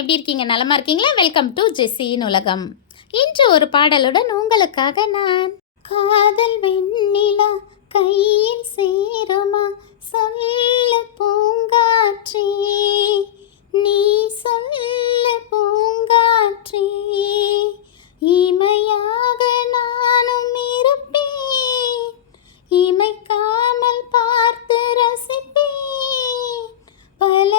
எப்படி இருக்கீங்க? நலமா இருக்கீங்களா? வெல்கம் டு ஜெஸ்ஸியின் உலகம். இன்று ஒரு பாடலுடன் உங்களுக்காக நான். காதல் வெண்ணிலா கையில் சேருமா, சொல்ல பூங்காற்றே, நீ சொல்ல பூங்காற்றே, இமையாக நானும் இருப்பேன், இமைக்காமல் பார்த்து ரசிப்பேன், பல